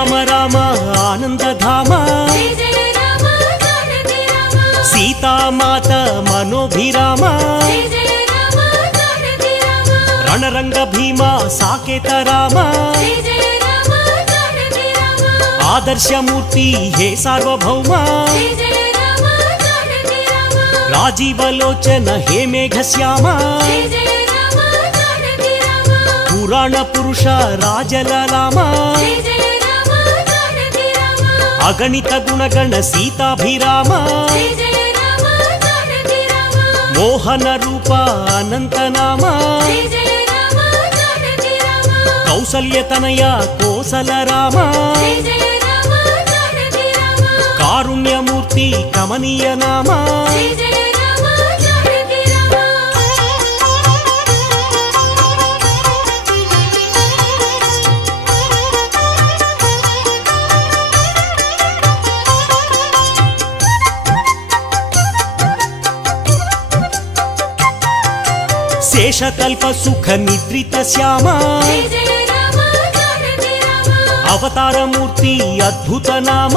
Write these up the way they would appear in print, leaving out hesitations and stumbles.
రామ రామ ఆనందధామ సీతామాత మనోభిరామ రణరంగ భీమ సాకేత రామ ఆదర్శమూర్తి హే సార్వభౌమ రాజీవలోచన హే మేఘశ్యామ పురాణ పురుష రాజలలామ అగణిత గుణగణ సీతాభిరామ మోహన రూప అనంతనామ కౌసల్యతనయ కోసల రామ కారుణ్యమూర్తి కమనీయ నామ శేషకల్ప సుఖ నిద్రిత శ్యామ అవతారమూర్తి అద్భుత నామ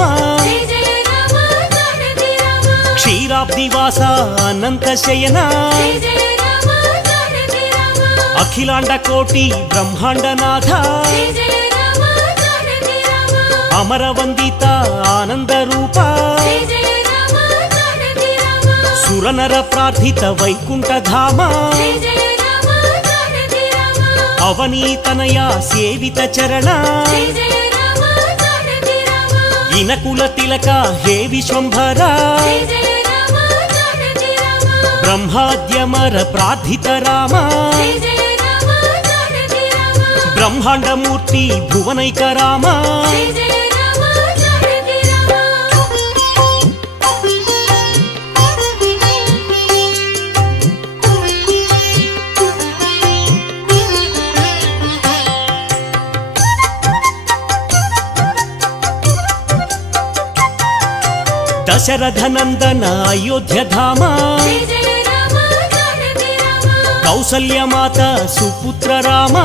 క్షీరాబ్దివాస అనంత శయన అఖిలాండ కోటి బ్రహ్మాండనాథ అమరవందిత ఆనంద రూప సురనర ప్రార్థిత వైకుంఠధామ అవనీతనయ సేవిత చరణ ఇనకుల తిలక హే విశ్వంభర బ్రహ్మాద్యమర ప్రార్థిత రామ బ్రహ్మాండమూర్తి భువనైక రామ దశరథ నందన అయోధ్యధామ కౌసల్యమాత సుపుత్ర రామ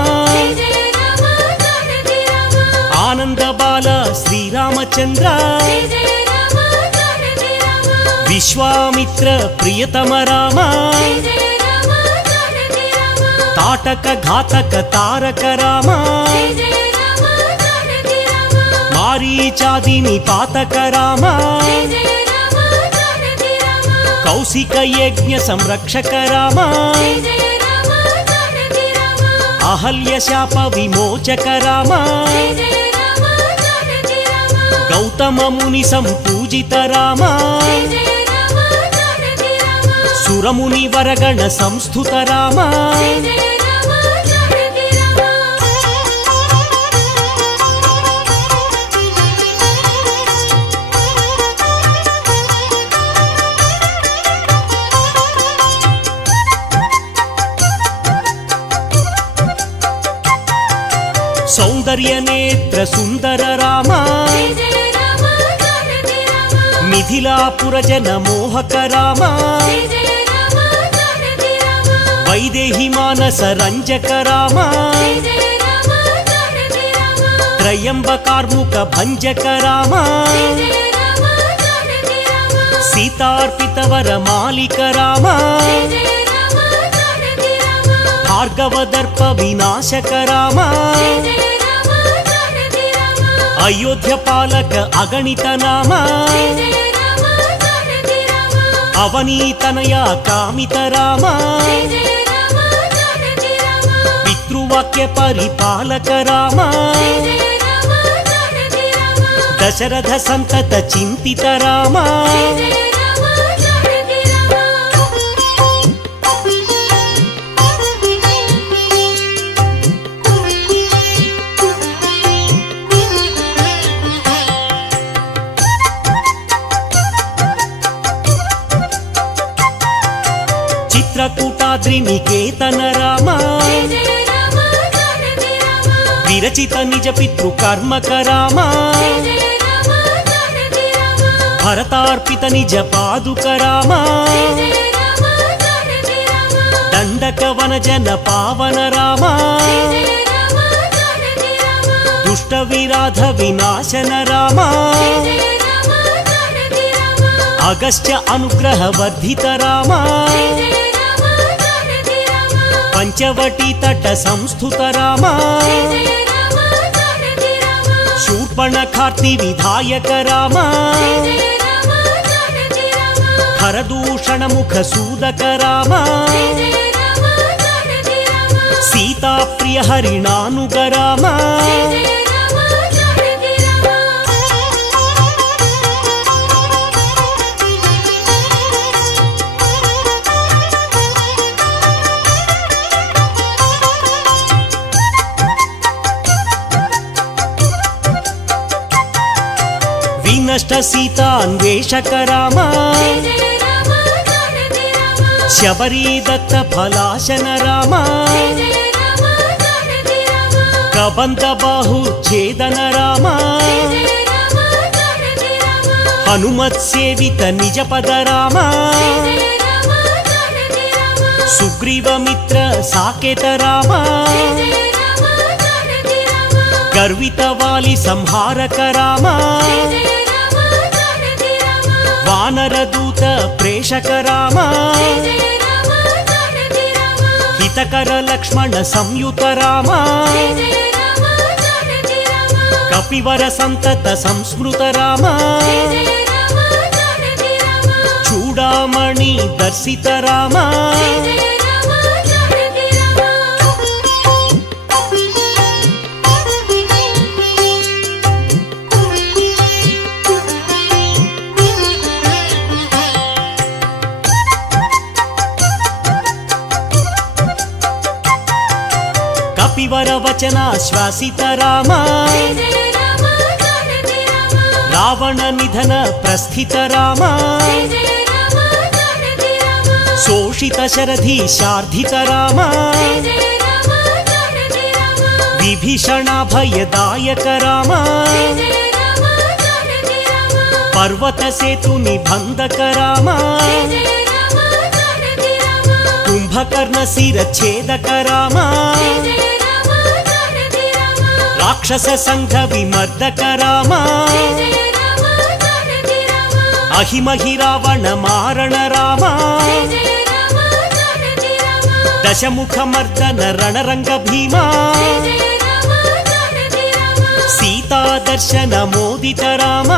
ఆనంద బాల శ్రీరామచంద్ర విశ్వామిత్ర ప్రియతమ రామ తాటక ఘాతక తారక రామ మారీచాదిని పాతక రామ కౌశిక యజ్ఞ సంరక్షక రామ అహల్య శాప విమోచక రామ గౌతమ ముని సంపూజిత రామ సురముని వరగణ సంస్థుత రామ సౌందర్య నేత్ర సుందర రామ మిథిలాపుర జన మోహక రామ వైదేహి మానస రంజక రామ త్రయంబకార్ముక భంజక రామ సీతార్పిత వర మాలిక రామ భార్గవదర్ప వినాశక రామ అయోధ్య పాలక అగణిత నామ అవనీతనయ కామిత రామ పితృవాక్య పరిపాలక రామ దశరథ సంతత చింతిత రామ చిత్రకూటాద్రి నికేతన రామ విరచిత నిజ పితృ కర్మక రామ భరతార్పిత నిజ పాదుక రామ దండక వన జన పావన రామ దుష్ట దుష్ట విరాధ వినాశన రామ అగస్త్య అనుగ్రహ వర్ధిత రామ పంచవటీ తట సంస్థుత రామ శూర్పణఖార్తి విధాయక రామ హరదూషణ ముఖ సూదక రామ సీతా ప్రియ హరిణానుగ రామ వినష్ట సీతాన్వేషక రామ శబరీ దత్త ఫలాశన రామ కబంధ బాహు ఛేదన రామ హనుమత్ సేవిత నిజ పద రామ సుగ్రీవ మిత్ర సాకేత రామ గర్విత వాలి సంహారక రామ వానరదూత ప్రేషక రామ హితకర లక్ష్మణ సంయుత రామ కపివర సంతత సంస్మృత రామ చూడామణి దర్శిత రామ కపివర వచనాశ్వాసిత రామ రావణ నిధన ప్రస్థిత రామ శోషిత శరధి శార్ధిత రామ విభీషణ భయదాయక రామ పర్వత సేతు నిబంధక రామ కుంభకర్ణ శిరఛేదక రామ రాక్షస సంఘ విమర్దక రామ అహిమహి రావణ మారణ రామ దశముఖ మర్దన రణరంగ భీమా సీతా దర్శన మోదిత రామ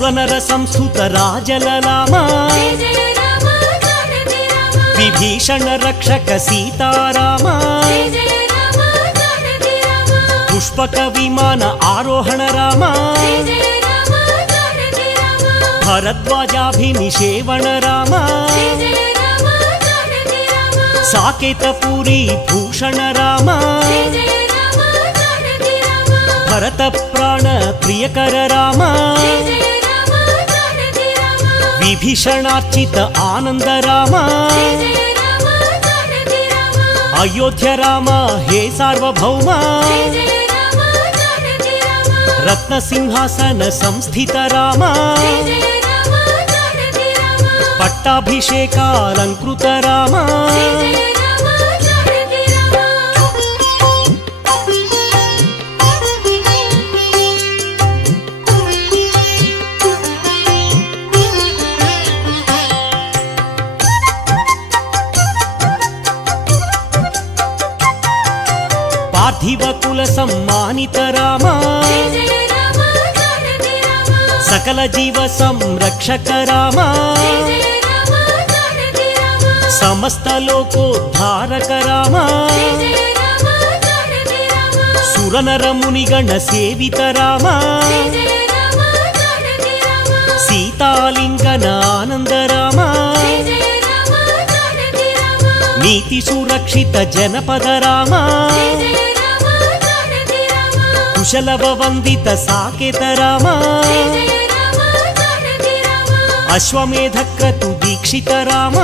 సురనర సంస్థుత రాజలలామ విభీషణ రక్షక సీతారామ పుష్పక విమాన ఆరోహణ రామ భరద్వాజాభినిషేవణ రామ సాకేత పూరి భూషణ రామ భరత ప్రాణ ప్రియకర రామ విభీషణార్చిత ఆనంద రామ అయోధ్య రామ హే సార్వభౌమ రత్న సింహాసన సంస్థిత రామ పట్టాభిషేకాలంకృత రామ పార్థివ కుల సమ్మానిత రామ సకల జీవ సంరక్షక రామ సమస్త లోకోద్ధారక రామ సురనర మునిగణ సేవిత రామ సీతాలింగన ఆనంద రామ నీతి సురక్షిత జనపద రామ కుశలవ వందిత సాకేత రామ అశ్వమేధ క్రతు దీక్షిత రామ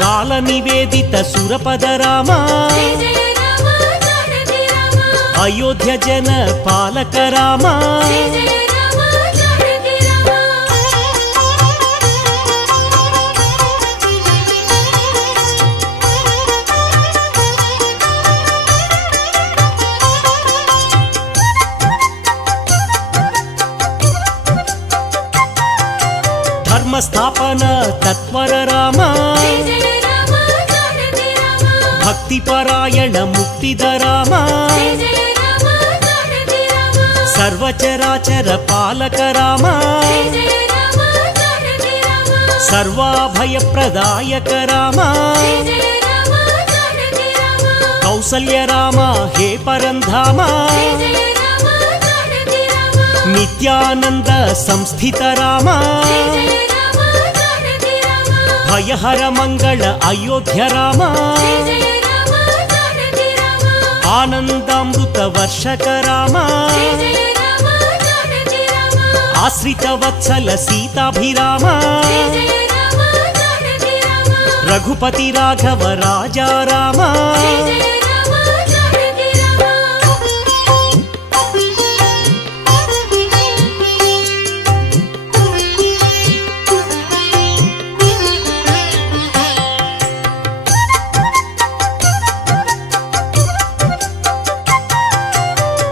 కాల నివేదిత సురపద రామ అయోధ్య జన పాలక రామ ధర్మస్థాపన తత్వర రామ భక్తిపరాయణ ముక్తిద రామ సర్వచరాచర పాలక రామ సర్వాభయప్రదాయక రామ కౌసల్య రామ హే పరంధామ నిత్యానంద సంస్థిత రామ భయహర మంగళ అయోధ్య రామ ఆనందామృత వర్షక రామ ఆశ్రిత వత్సల సీతాభిరామ రఘుపతి రాఘవ రాజా రామ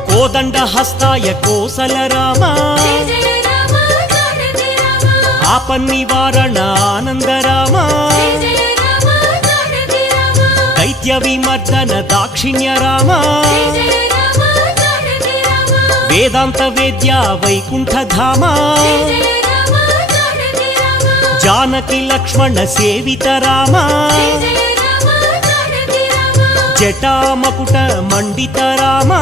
కోదండ హస్తాయ కోసల రామ ఆపన్నివారణ ఆనంద రామ దైత్య విమర్దన దాక్షిణ్య రామ వేదాంత వేద్య వైకుంఠ ధామ జానకి లక్ష్మణ సేవిత రామ జటామకుట మండిత రామ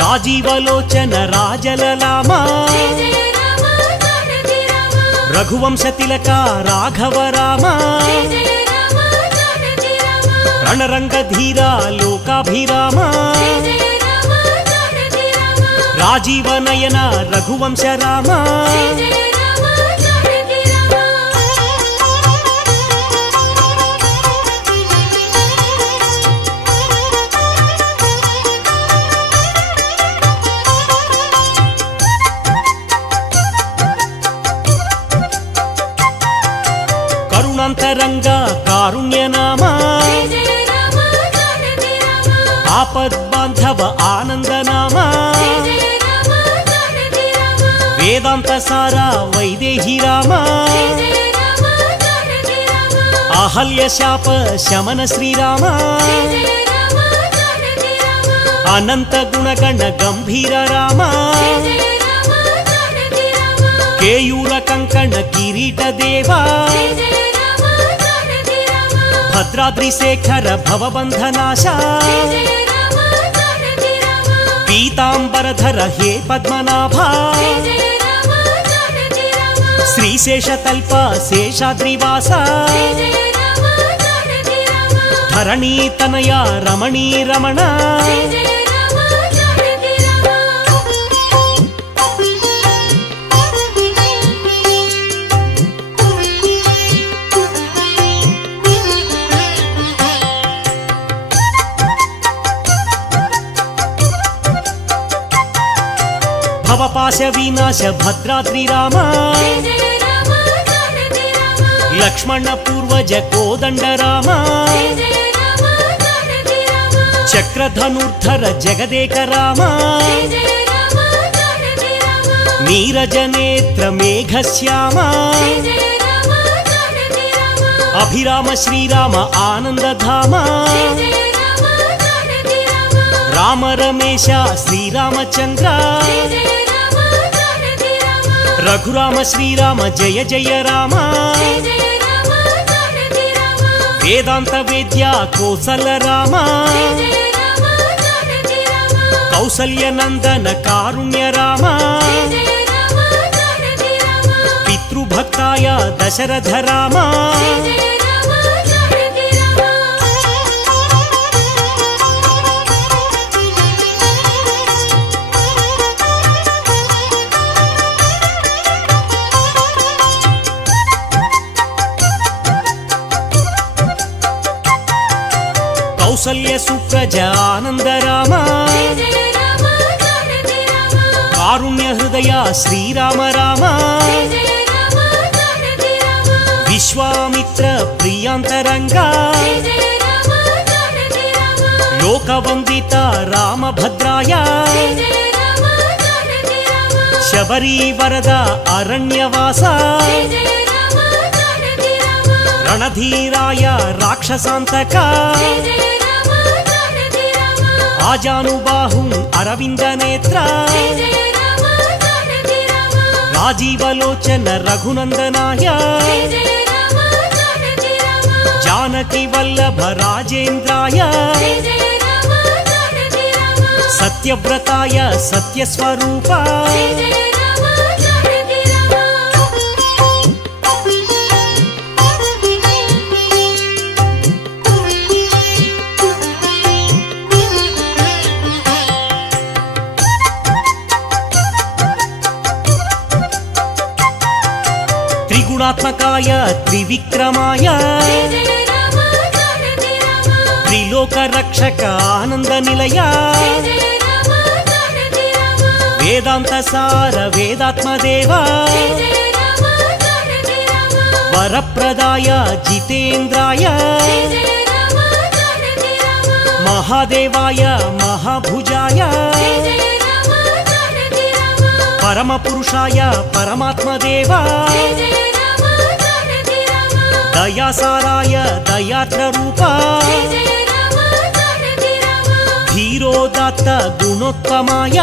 రాజీవలోచన రాజలలామ రఘువంశ తిలక రాఘవ రామ రణరంగధీర లోకాభిరామ రాజీవనయన రఘువంశ రామ కరుణాంతరంగ కారుణ్య నామ ఆపద్బాంధవ ఆనంద నామ వేదాంత సారా వైదేహి రామ అహల్య శాప శమన శ్రీరామ అనంత గుణగణ గంభీర రామ కేయూర కంకణ కిరీట దేవా భద్రాద్రి శేఖర భవబంధనాశ పీతాంబరధర హే పద్మనాభ శ్రీశేషతల్ప శేషాద్రివాస ధరణీతనయ రమణీ రమణ భవపాశ వినాశ భద్రాద్రి రామ లక్ష్మణ పూర్వజ కోదండ రామ చక్రధనుర్ధర జగదేక రామ నీరజనేత్ర మేఘశ్యామ అభిరామ శ్రీరామ ఆనందధామ రామ రమేశ శ్రీరామచంద్ర రఘురామ శ్రీరామ జయ జయ రామ వేదాంత వేద్య కోసల రామ కౌసల్య నందన కారుణ్య రామ పితృభక్తాయ దశరథ రామ కౌసల్య సుప్రజ ఆనంద రామ కారుణ్య హృదయ శ్రీరామ రామ విశ్వామిత్ర ప్రియాంతరంగా లోకవందిత రామభద్రాయ శబరీ వరద అరణ్యవాస రణధీరాయ రాక్షసాంతక ఆజానుబాహుం అరవింద నేత్ర రాజీవలోచన రఘునందనాయ జానకి వల్లభ రాజేంద్రాయ సత్యవ్రతాయ సత్యస్వరూప త్రిగుణాత్మకాయ త్రివిక్రమాయ త్రిలోక రక్షక ఆనంద నిలయ వేదాంత సార వేదాత్మదేవ వరప్రదాయ జితేంద్రాయ మహాదేవాయ మహాభుజాయ పరమపురుషాయ పరమాత్మదేవ దయాసారాయ దయార్ద్రరూప ధీరోదాత్త గుణోత్తమాయ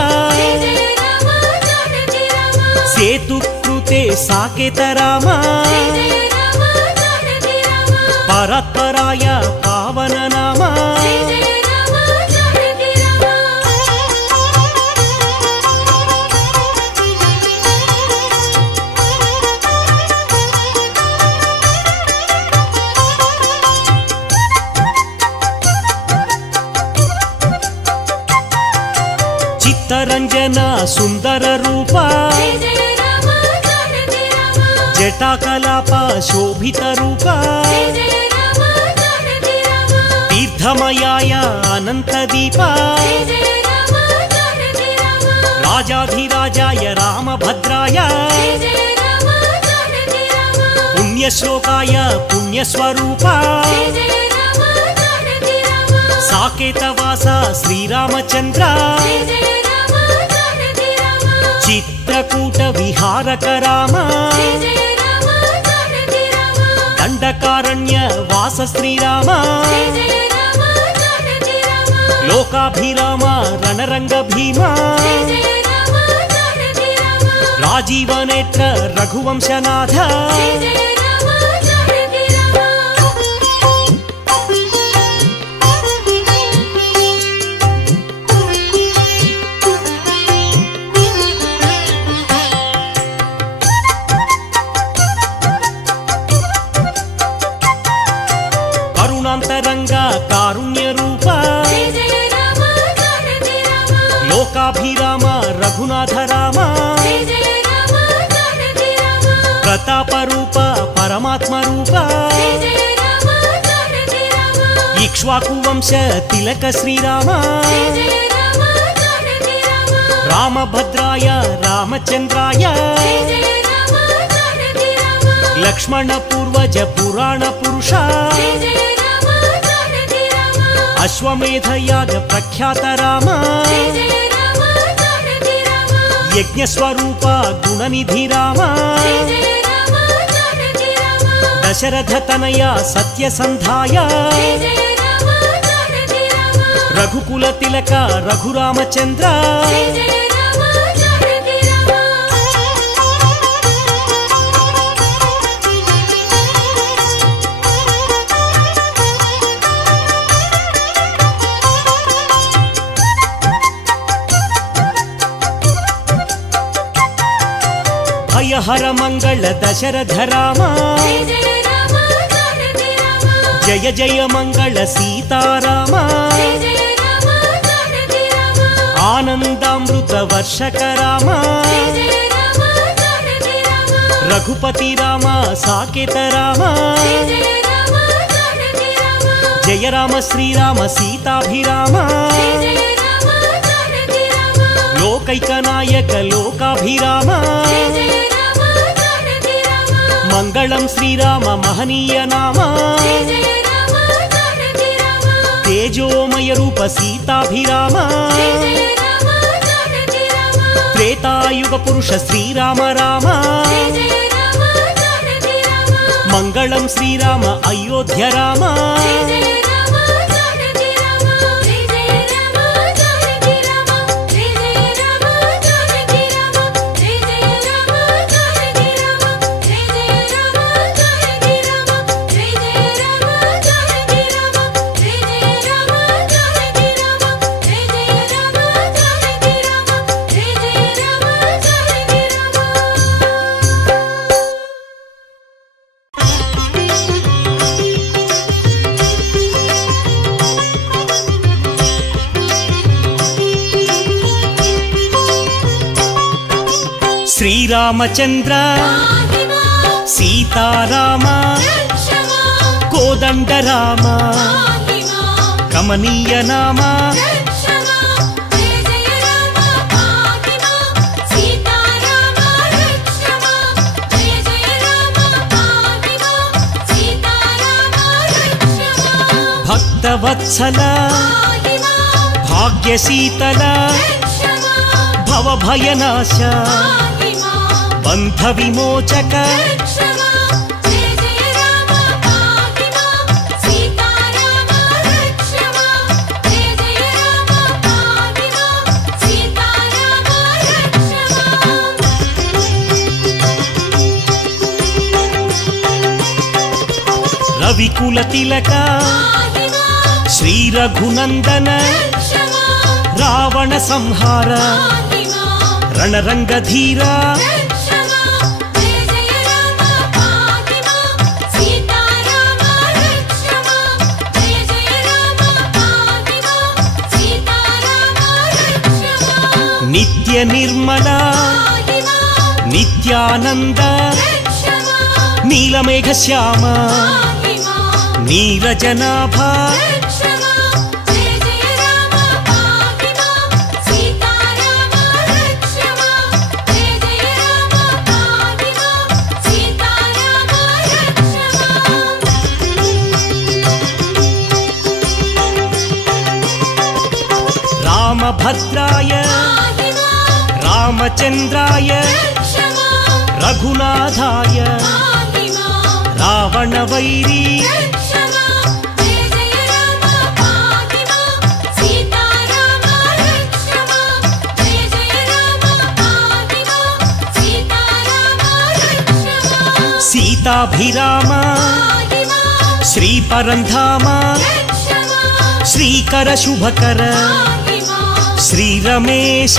సేతుకృతే సాకేత రామ పరత్పరాయ పావన నామ చిత్తరంజన సుందర రూప జటాకలాప శోభిత రూప తీర్థమయాయ అనంత దీప రాజాధిరాజాయ రామభద్రాయ పుణ్యశ్లోకాయ పుణ్యస్వరూప సాకేతవాస శ్రీరామచంద్ర చిత్రకూట విహారక రామ దండకారణ్య వాస శ్రీరామ లోకాభిరామ రణరంగ భీమ రాజీవనేత్ర రఘువంశనాథ కరుణాంతరంగ కారుణ్య రూప లోకాభిరామ రఘునాథ రామ ప్రతాపరూప పరమాత్మ రూప ఇక్ష్వాకు వంశ తిలక శ్రీరామ రామభద్రాయ రామచంద్రాయ లక్ష్మణ పూర్వజ పురాణ పురుష అశ్వమేధయాగ ప్రఖ్యాత రామ యజ్ఞస్వరూప గుణనిధి రామ దశరథ తనయ సత్యసంధాయ రఘుకుల తిలక రఘురామచంద్ర భయహర మంగళ దశరథ రామ జయ జయ మంగళ సీతారామ ఆనందామృత వర్షక రామ రఘుపతి రామ సాకేత రామ జయ రామ శ్రీరామ సీతాభిరామ లోకైక నాయక లోకాభిరామ మంగళం శ్రీరామ మహనీయ నామ తేజోమయ రూప సీతాభిరామ త్రేతాయుగ పురుష శ్రీరామ రామ మంగళం శ్రీరామ అయోధ్య రామ శ్రీరామచంద్ర సీతారామ కోదండ రామ కమనీయ నామ భక్తవత్సల భాగ్యశీతల భవభయనాశ బంధ విమోచక రవికుల తిలక శ్రీ రఘునందన రావణ సంహార రణరంగధీర నిత్య నిర్మల నిత్యానంద నీలమేఘ శ్యామ నీరజనాభ రామభద్రాయ రామచంద్రాయ రఘునాథాయ రావణ వైరీ సీతాభిరామ శ్రీ పరంధామ శ్రీకర శుభకర శ్రీ రమేశ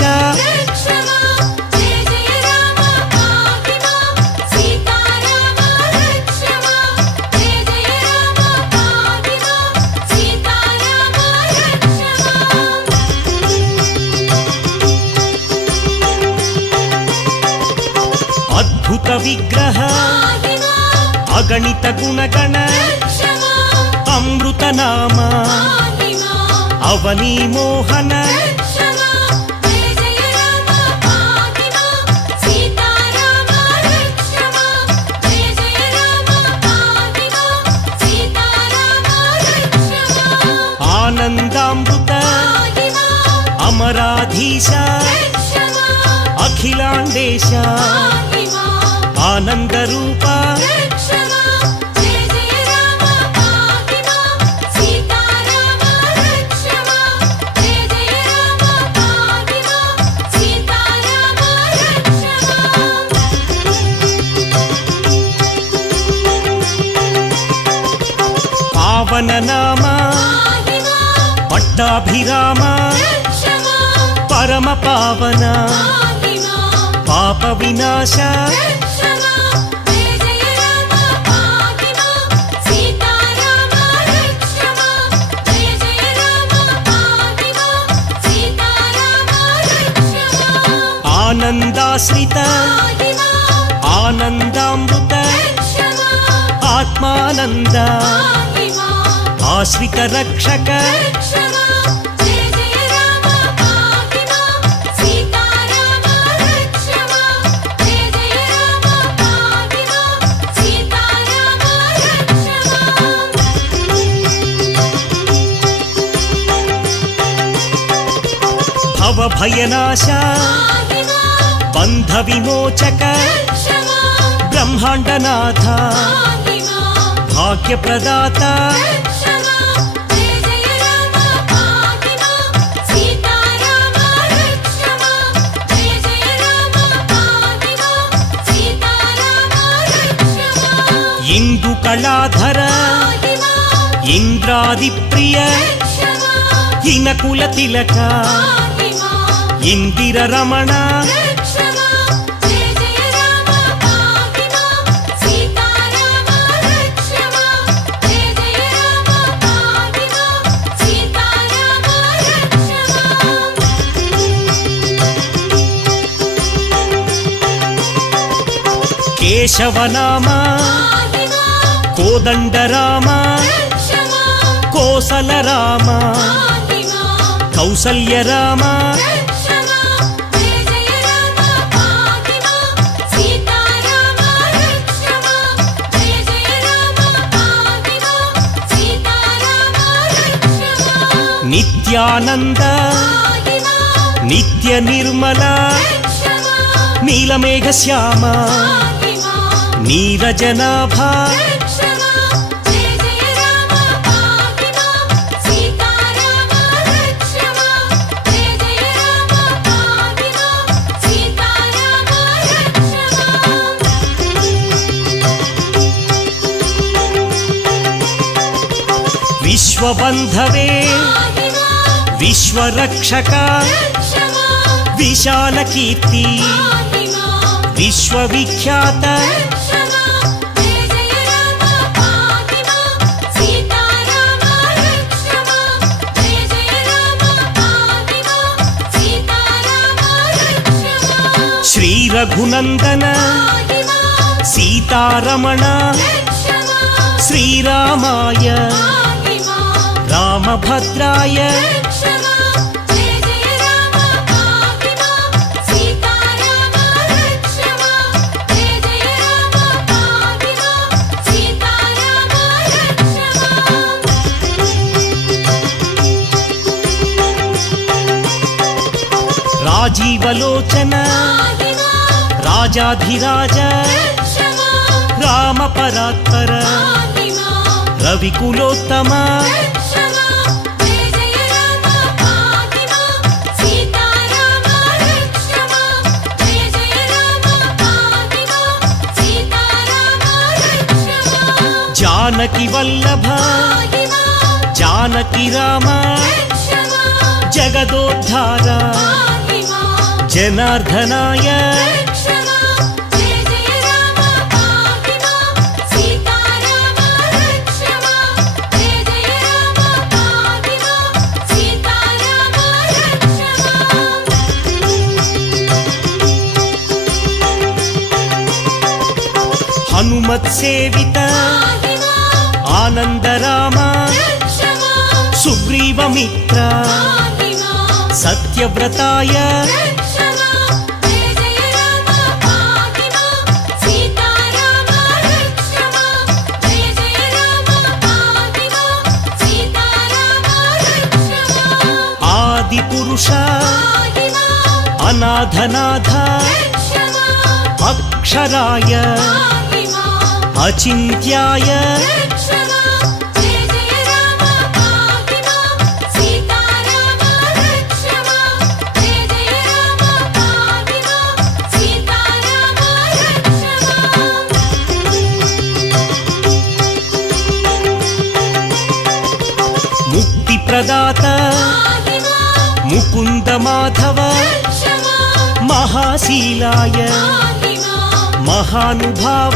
అద్భుత విగ్రహ అగణిత గుణగణ అమృత నామ అవనీ మోహన ఆనందామృత అమరాధీశ అఖిలాండేశ ఆనంద రూప పావన నామ పట్టాభిరామ పరమ పావన పాప వినాశ ఆనందాశ్రిత ఆనందామృత ఆత్మానంద ఆశ్రిత రక్షక భవ భయనాశ బంధ విమోచక బ్రహ్మాండనాథ భాగ్యప్రదాత ఇందు కళాధర ఇంద్రాది ప్రియ ఇనకుల తిలక ఇందిర రమణ కేశవనామ కోదండరామ కోసల రామ కౌసల్య రామ నిత్యానంద నిత్య నిర్మల నీలమేఘ శ్యామ నీరజనాభ విశ్వబంధవే విశ్వరక్షక విశాల కీర్తి విశ్వవిఖ్యాత శ్రీ రఘునందన సీతారమణ శ్రీరామాయ రామభద్రాయ రాజీవలోచన రాజాధిరాజ రామపరాత్పర రవికులోత్తమ జానకి వల్లభ జానకి రామ జగదోద్ధార జనార్దనాయ హనుమత్ సేవిత ఆనందరామ సుగ్రీవమిత్ర సత్యవ్రతాయ ఆది పురుష అనాథనాథ అక్షరాయ అచింత్యాయ ముక్తి ప్రదాత ముకుంద మాధవ మహాశీలాయ మహానుభావ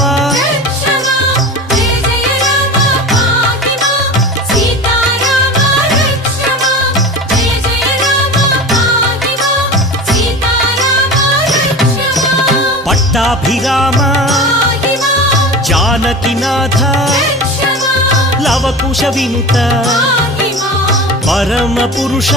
పట్టాభిరామ జానకినాథ लवकुश विनुत परम पुरुष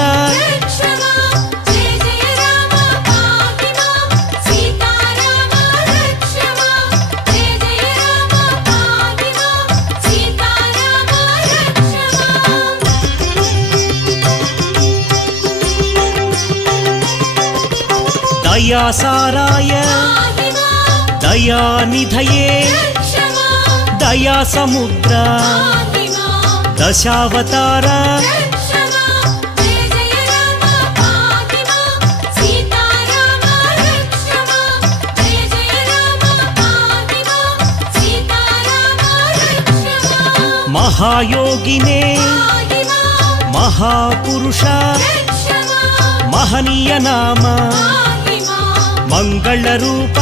दयासाराय दयानिधये दया समुद्र दशावतार महायोगिने महापुरुष महनीय नाम मंगल रूप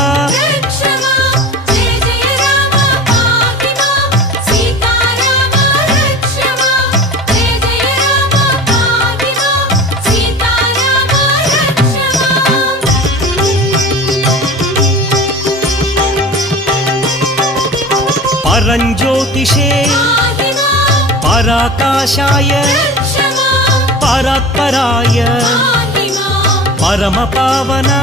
परंज्योतिषे पराकाशाय परात्पराय परम पावना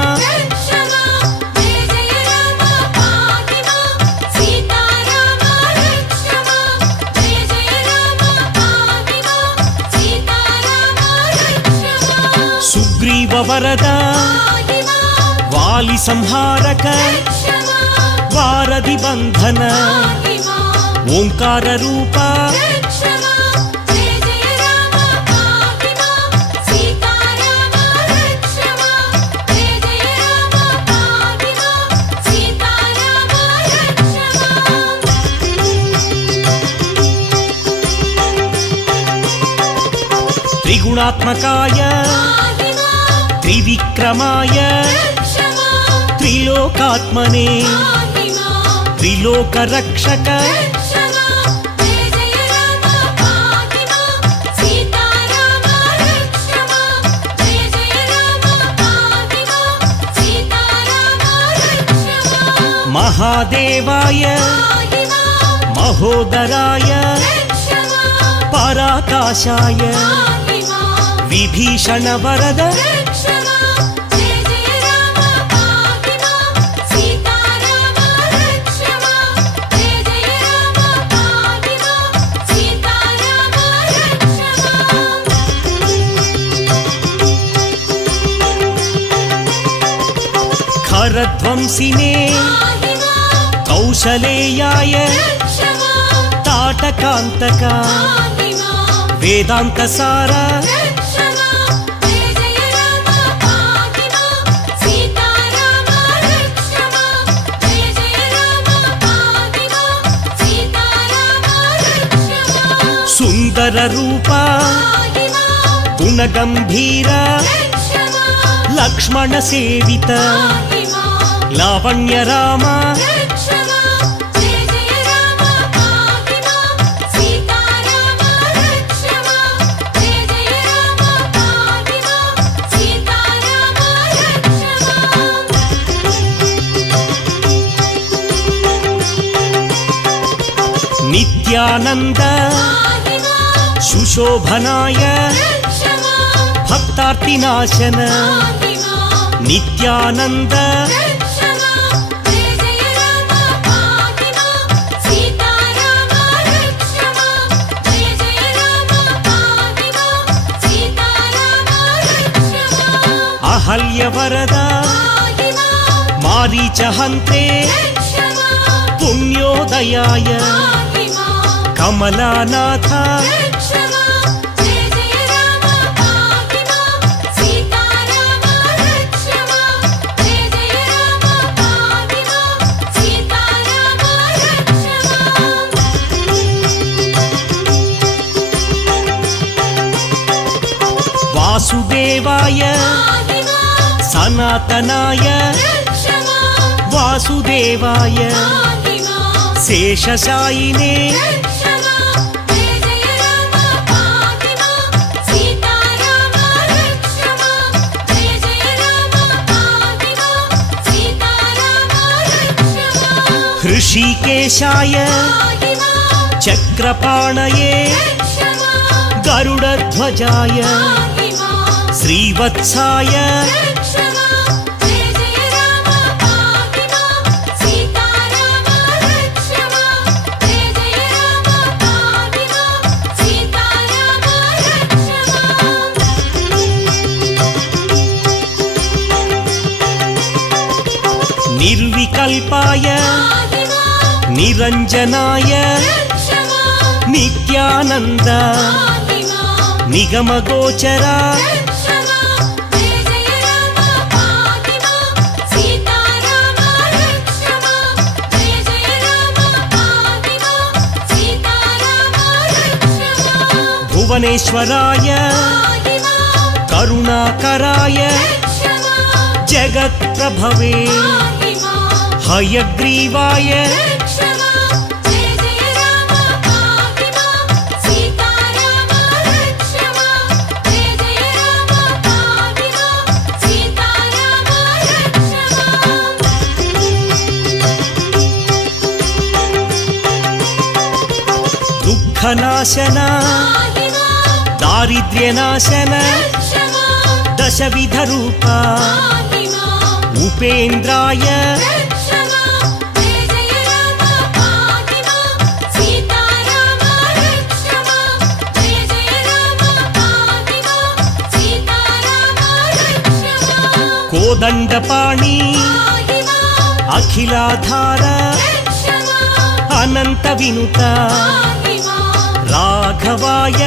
सुग्रीव वरदा वाली संहारक वारधि बंधन ओंकार रूपा त्रिगुणात्मकाय त्रिविक्रमाय त्रिलोकात्मने त्रिलोकरक्षक महादेवाय महोदराय पराकाशाय विभीषण वरद खरध्वंसिने कौशलेयाय ताटकांतक वेदांत सारा सुंदर रूपा गुणगंभीर लक्ष्मण सेवित लावण्य राम नित्यानंद सुशोभनाय भक्तार्तिनाशन नित्यानंद अहल्यवरदा मारीचहन्त्रे पुण्योदयाय कमलानाथ वासुदेवाय सनातनाय वासुदेवाय शेषशायिने ऋषिकेशाय చక్రపాణయే గరుడధ్వజాయ శ్రీవత్సాయ నిర్వికల్పాయ నిరంజనాయ నిత్యానంద నిగమగోచర భువనేశ్వరాయ కరుణాకరాయ జగత్ప్రభవే హయగ్రీవాయ దుఃఖనాశన దారిద్ర్యనాశన దశవిధరూప ఉపేంద్రాయ కోదండపాణి అఖిలాధార అనంత వినుత రాఘవాయ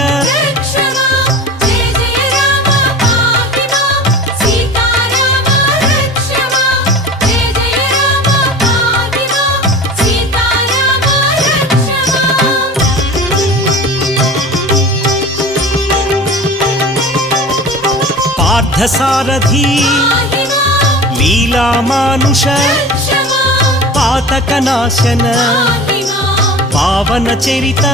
పార్థసారథి లీలామానుష పాతకనాశన పావన చరిత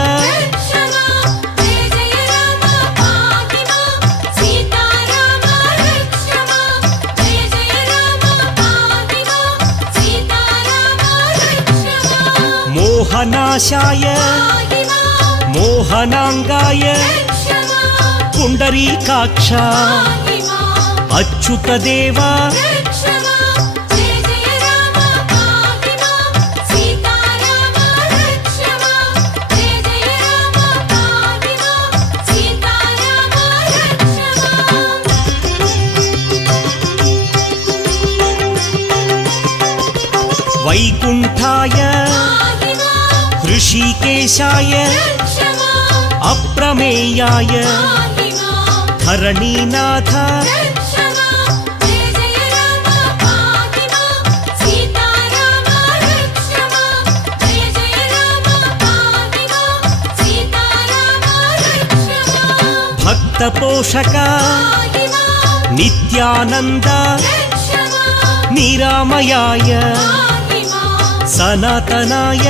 మోహనాశాయ మోహనాంగాయ పుండరీకాక్ష అచ్యుతదేవ వైకుంఠాయ హృషికేశాయ అప్రమేయాయ ధరణీనాథ భక్తపోషక నిత్యానంద నిరామయాయ సనాతనాయ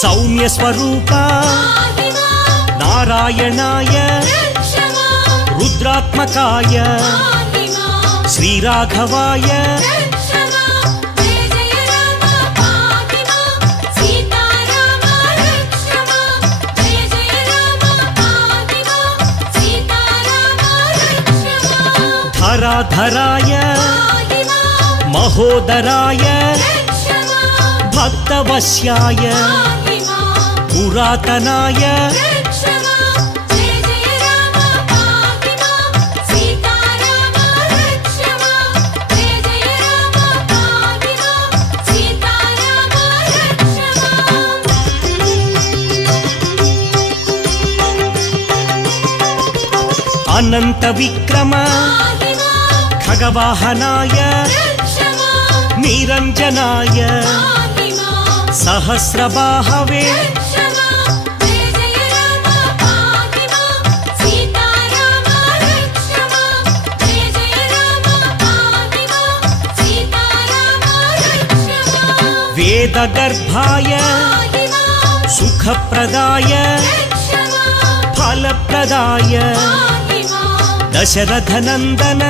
సౌమ్య స్వరూప నారాయణాయ రుద్రాత్మకాయ శ్రీరాఘవాయ ధరాధరాయ మహోదరాయ భక్తవశ్యాయ పురాతనాయ అనంత విక్రమ ఖగవాహనాయ నిరంజనాయ సహస్రబాహవే वेदगर्भाय सुखप्रदाय फलप्रदाय दशरथनन्दन